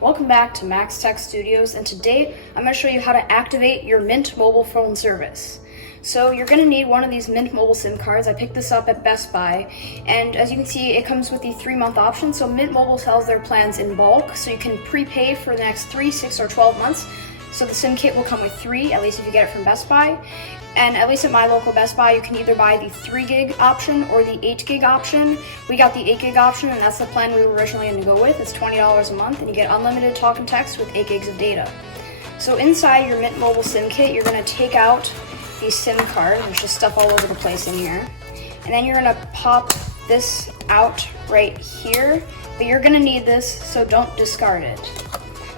Welcome back to Max Tech Studios, and today I'm going to show you how to activate your Mint mobile phone service. So you're going to need one of these Mint mobile SIM cards. I picked this up at Best Buy, and as you can see, it comes with the 3-month option. So Mint Mobile sells their plans in bulk, so you can prepay for the next 3, 6, or 12 months. So the SIM kit will come with 3, at least if you get it from Best Buy. And at least at my local Best Buy, you can either buy the 3 gig option or the 8 gig option. We got the 8 gig option, and that's the plan we were originally going to go with. It's $20 a month, and you get unlimited talk and text with 8 gigs of data. So inside your Mint Mobile SIM kit, you're going to take out the SIM card. There's just stuff all over the place in here. And then you're going to pop this out right here, but you're going to need this, so don't discard it.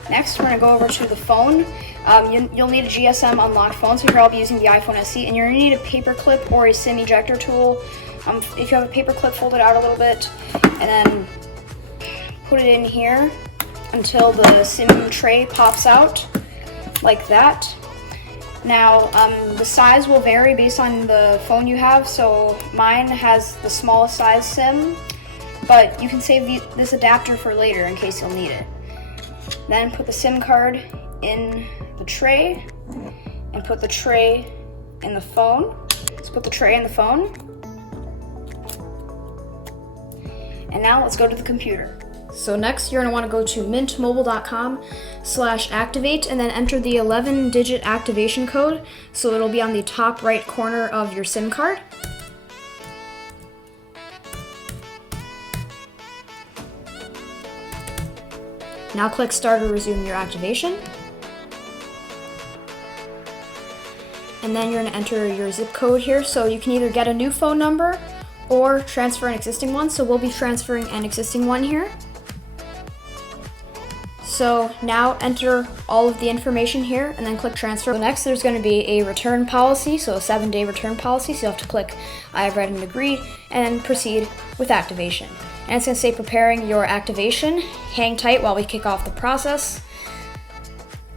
Next, we're going to go over to the phone. You'll need a GSM unlocked phone, so here I'll be using the iPhone SE, and you're going to need a paperclip or a SIM ejector tool. If you have a paperclip, fold it out a little bit, and then put it in here until the SIM tray pops out, like that. Now, the size will vary based on the phone you have, so mine has the smallest size SIM, but you can save this adapter for later in case you'll need it. Then put the SIM card in the tray and put the tray in the phone. Let's put the tray in the phone. And now let's go to the computer. So next you're going to want to go to mintmobile.com/activate and then enter the 11-digit activation code. So it'll be on the top right corner of your SIM card. Now click start or resume your activation. And then you're going to enter your zip code here, so you can either get a new phone number or transfer an existing one. So we'll be transferring an existing one here. So now enter all of the information here and then click transfer. So next there's going to be a return policy, so a 7-day return policy. So you have to click I have read and agreed and then proceed with activation. And it's going to say preparing your activation. Hang tight while we kick off the process.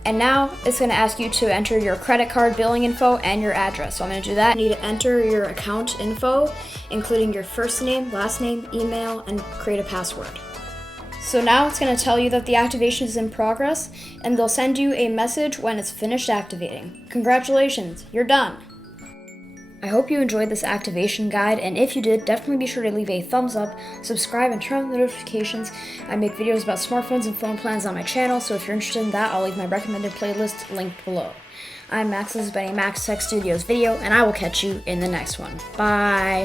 And now it's going to ask you to enter your credit card billing info and your address. So I'm going to do that. You need to enter your account info, including your first name, last name, email, and create a password. So now it's going to tell you that the activation is in progress, and they'll send you a message when it's finished activating. Congratulations, you're done. I hope you enjoyed this activation guide, and if you did, definitely be sure to leave a thumbs up, subscribe, and turn on the notifications. I make videos about smartphones and phone plans on my channel, so if you're interested in that, I'll leave my recommended playlist linked below. I'm Max, this has been a Max Tech Studios video, and I will catch you in the next one. Bye!